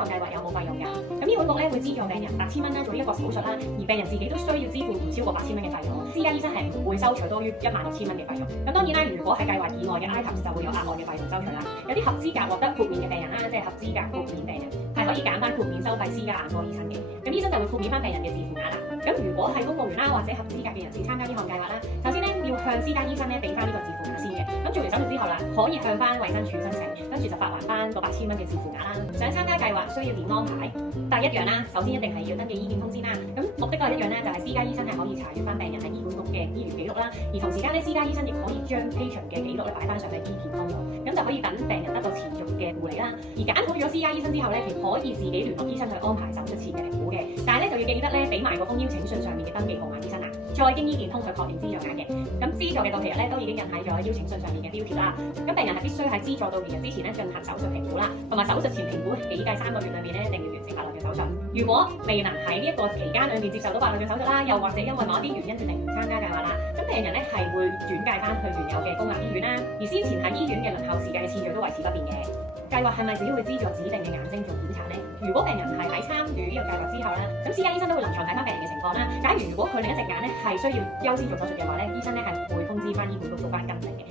項計劃有冇費用㗎。咁醫管局咧會資助病人8000蚊啦做呢一個手術啦，而病人自己都需要支付唔超過8000蚊嘅費用。私家醫生係唔會收取多於16000蚊嘅費用。咁當然啦，如果係計劃以外嘅 items 就會有額外嘅費用收取啦。有啲合資格獲得豁免嘅病人啦，即係合資格豁免病人係可以揀翻豁免收費私家眼科醫生嘅。咁醫生就會豁免翻病人嘅自付額啦。咁如果係公務員啦或者合資格嘅人士參加呢項計劃啦，首先咧要向私家醫生咧俾翻呢個自付額先嘅。咁做完手術之後啦，可以向翻衛生署申請，跟住就發還翻個8000蚊嘅自付額啦。想參加計劃需要點安排？第一樣啦，首先一定係要登記醫健通先啦。咁目的都係一樣咧，就係私家醫生係可以查閱翻病人喺醫管局嘅醫療記錄啦，而同時間咧私家醫生亦可以將 patient 嘅記錄咧擺翻上去醫健通度，咁就可以等病人得到持續嘅護理啦。而揀好咗私家醫生之後咧，其實可以自己聯絡醫生去安排手術前嘅評估嘅，但係咧就要記得咧俾埋嗰封邀請信上面嘅登記號碼醫生啦，再經醫健通去確認資助額嘅。咁資助嘅到期日咧都已經印喺咗邀請信上面嘅標貼啦。咁病人係必須喺資助到期日之前咧進行手術評估啦，同埋手術前評估起計3個月裏面咧一定要完成白內障手術。如果未能喺呢一個期間裏面接受到白內障手術啦，又或者因為某一啲原因決定唔參加計劃啦，咁病人咧係會轉介翻去原有嘅公立醫院啦。而先前喺醫院嘅輪候時間嘅次序都維持不變嘅。計劃係咪只會資助指定嘅眼睛做檢查呢？如果病人係喺參與呢個計劃之後啦，咁私家醫生都會臨床睇翻病人嘅情況啦。假如果佢另一隻眼咧係需要優先做手術嘅話咧，醫生咧係會通知翻醫管局做翻跟進嘅。